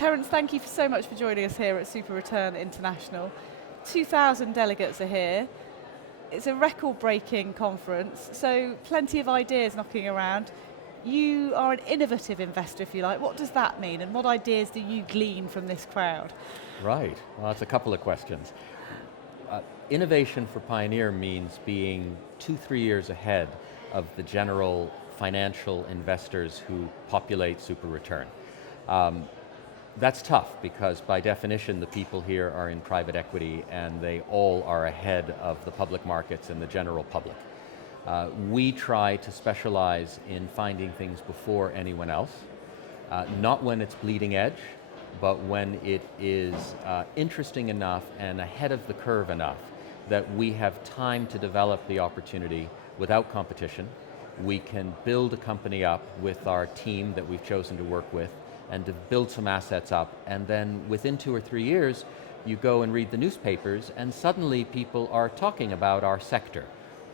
Terrence, thank you so much for joining us here at SuperReturn International. 2,000 delegates are here. It's a record-breaking conference, so plenty of ideas knocking around. You are an innovative investor, if you like. What does that mean, and what ideas do you glean from this crowd? Right, well that's a couple of questions. Innovation for Pioneer means being 2-3 years ahead of the general financial investors who populate SuperReturn. That's tough because by definition the people here are in private equity and they all are ahead of the public markets and the general public. We try to specialize in finding things before anyone else, not when it's bleeding edge, but when it is interesting enough and ahead of the curve enough that we have time to develop the opportunity without competition. We can build a company up with our team that we've chosen to work with and to build some assets up, and then within 2 or 3 years, you go and read the newspapers and suddenly people are talking about our sector.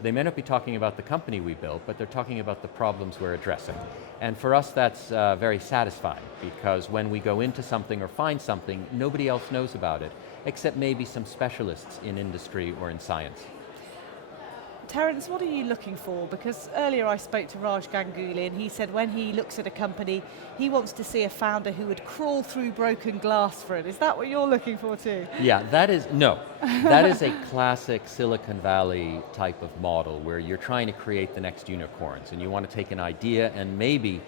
They may not be talking about the company we built, but they're talking about the problems we're addressing. And for us that's very satisfying, because when we go into something or find something, nobody else knows about it, except maybe some specialists in industry or in science. Terrence, what are you looking for? Because earlier I spoke to Raj Ganguly and he said when he looks at a company, he wants to see a founder who would crawl through broken glass for it. Is that what you're looking for too? Yeah, that is a classic Silicon Valley type of model where you're trying to create the next unicorns and you want to take an idea and maybe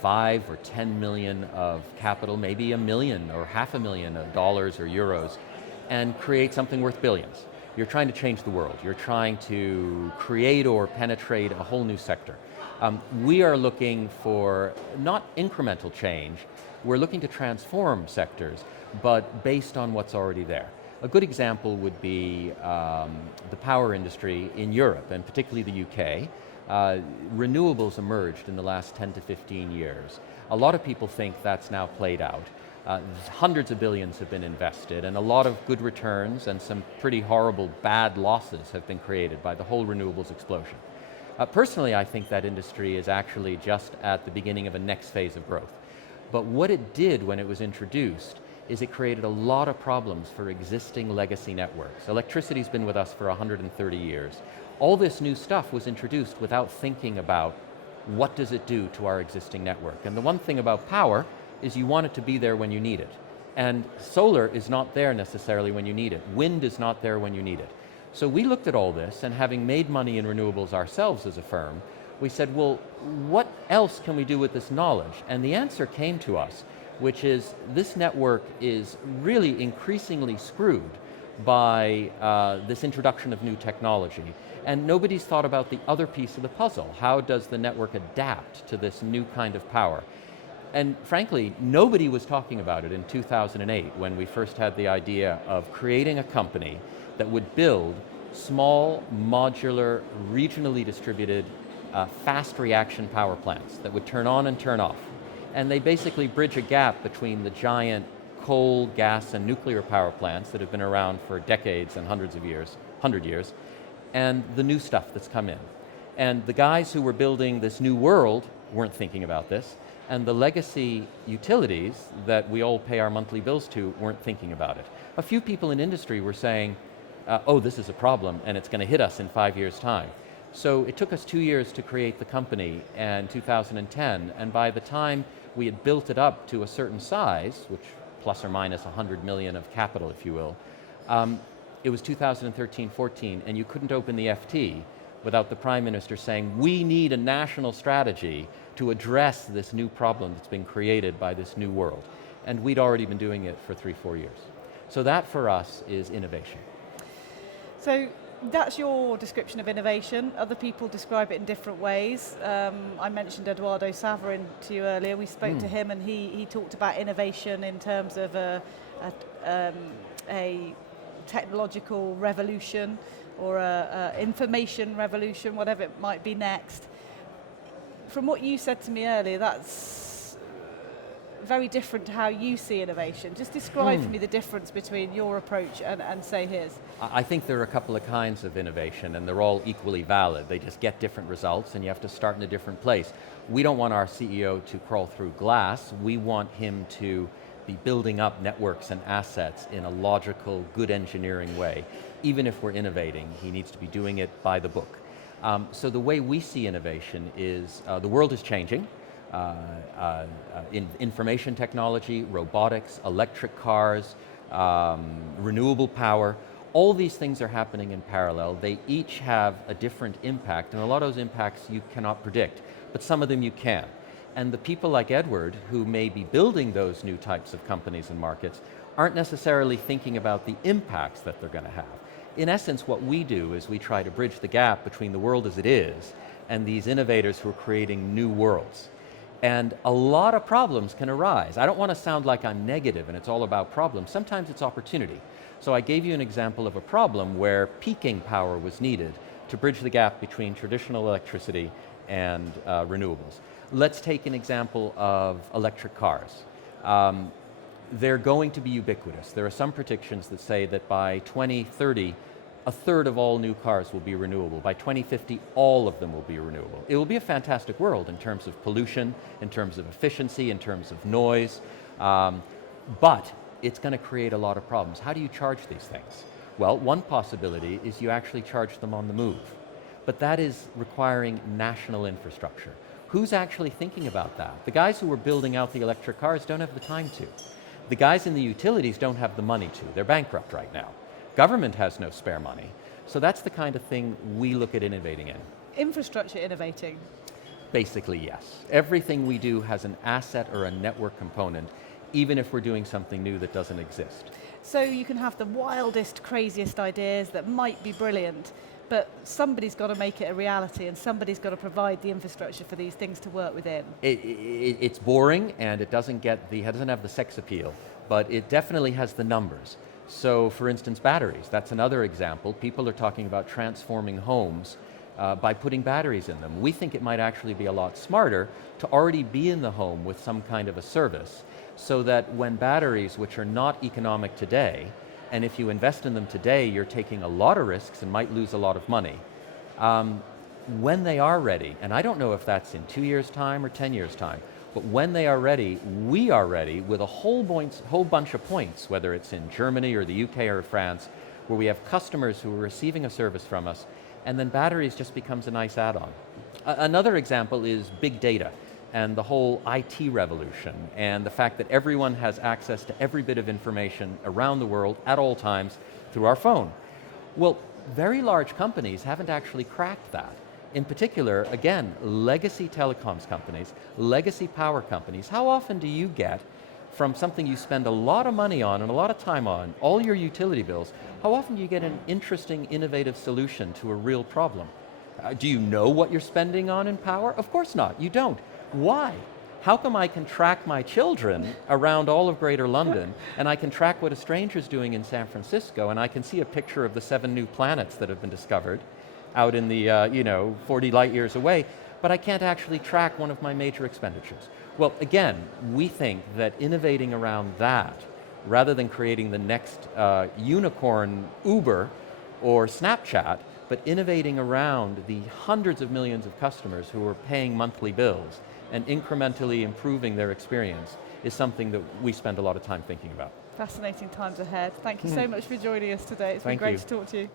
5 or 10 million of capital, maybe $1 million or $500,000 of dollars or euros, and create something worth billions. You're trying to change the world. You're trying to create or penetrate a whole new sector. We are looking for not incremental change, we're looking to transform sectors, but based on what's already there. A good example would be the power industry in Europe, and particularly the UK. Renewables emerged in the last 10 to 15 years. A lot of people think that's now played out. Hundreds of billions have been invested and a lot of good returns and some pretty horrible bad losses have been created by the whole renewables explosion. Personally, I think that industry is actually just at the beginning of a next phase of growth. But what it did when it was introduced is it created a lot of problems for existing legacy networks. Electricity's been with us for 130 years. All this new stuff was introduced without thinking about what does it do to our existing network. And the one thing about power is you want it to be there when you need it. And solar is not there necessarily when you need it. Wind is not there when you need it. So we looked at all this, and having made money in renewables ourselves as a firm, we said, well, what else can we do with this knowledge? And the answer came to us, which is this network is really increasingly screwed by this introduction of new technology. And nobody's thought about the other piece of the puzzle. How does the network adapt to this new kind of power? And frankly, nobody was talking about it in 2008 when we first had the idea of creating a company that would build small, modular, regionally distributed, fast reaction power plants that would turn on and turn off. And they basically bridge a gap between the giant coal, gas, and nuclear power plants that have been around for decades and hundreds of years, 100 years, and the new stuff that's come in. And the guys who were building this new world weren't thinking about this, and the legacy utilities that we all pay our monthly bills to weren't thinking about it. A few people in industry were saying, oh, this is a problem and it's going to hit us in 5 years' time. So it took us 2 years to create the company in 2010, and by the time we had built it up to a certain size, which plus or minus 100 million of capital, if you will, it was 2013-14, and you couldn't open the FT without the Prime Minister saying, we need a national strategy to address this new problem that's been created by this new world. And we'd already been doing it for 3-4 years. So that for us is innovation. So that's your description of innovation. Other people describe it in different ways. I mentioned Eduardo Saverin to you earlier. We spoke to him and he talked about innovation in terms of a technological revolution or a information revolution, whatever it might be next. From what you said to me earlier, that's very different to how you see innovation. Just describe for me the difference between your approach and say his. I think there are a couple of kinds of innovation and they're all equally valid. They just get different results and you have to start in a different place. We don't want our CEO to crawl through glass. We want him to be building up networks and assets in a logical, good engineering way. Even if we're innovating, he needs to be doing it by the book. So the way we see innovation is, the world is changing. In information technology, robotics, electric cars, renewable power, all these things are happening in parallel. They each have a different impact, and a lot of those impacts you cannot predict, but some of them you can. And the people like Edward, who may be building those new types of companies and markets, aren't necessarily thinking about the impacts that they're going to have. In essence, what we do is we try to bridge the gap between the world as it is and these innovators who are creating new worlds. And a lot of problems can arise. I don't want to sound like I'm negative and it's all about problems. Sometimes it's opportunity. So I gave you an example of a problem where peaking power was needed to bridge the gap between traditional electricity and renewables. Let's take an example of electric cars. They're going to be ubiquitous. There are some predictions that say that by 2030, a third of all new cars will be renewable. By 2050, all of them will be renewable. It will be a fantastic world in terms of pollution, in terms of efficiency, in terms of noise, but it's going to create a lot of problems. How do you charge these things? Well, one possibility is you actually charge them on the move, but that is requiring national infrastructure. Who's actually thinking about that? The guys who are building out the electric cars don't have the time to. The guys in the utilities don't have the money to. They're bankrupt right now. Government has no spare money. So that's the kind of thing we look at innovating in. Infrastructure innovating? Basically, yes. Everything we do has an asset or a network component, even if we're doing something new that doesn't exist. So you can have the wildest, craziest ideas that might be brilliant, but somebody's got to make it a reality and somebody's got to provide the infrastructure for these things to work within. It's boring and it doesn't have the sex appeal, but it definitely has the numbers. So for instance, batteries, that's another example. People are talking about transforming homes by putting batteries in them. We think it might actually be a lot smarter to already be in the home with some kind of a service, so that when batteries, which are not economic today, and if you invest in them today, you're taking a lot of risks and might lose a lot of money. When they are ready, and I don't know if that's in 2 years' time or 10 years' time, but when they are ready, we are ready with a whole bunch of points, whether it's in Germany or the UK or France, where we have customers who are receiving a service from us, and then batteries just becomes a nice add-on. Another example is big data and the whole IT revolution, and the fact that everyone has access to every bit of information around the world at all times through our phone. Well, very large companies haven't actually cracked that. In particular, again, legacy telecoms companies, legacy power companies. How often do you get from something you spend a lot of money on and a lot of time on, all your utility bills, how often do you get an interesting, innovative solution to a real problem? Do you know what you're spending on in power? Of course not, you don't. Why? How come I can track my children around all of Greater London, and I can track what a stranger's doing in San Francisco, and I can see a picture of the 7 new planets that have been discovered out in the 40 light years away, but I can't actually track one of my major expenditures? Well, again, we think that innovating around that, rather than creating the next unicorn Uber or Snapchat, but innovating around the hundreds of millions of customers who are paying monthly bills and incrementally improving their experience, is something that we spend a lot of time thinking about. Fascinating times ahead. Thank you so much for joining us today. It's been great to talk to you.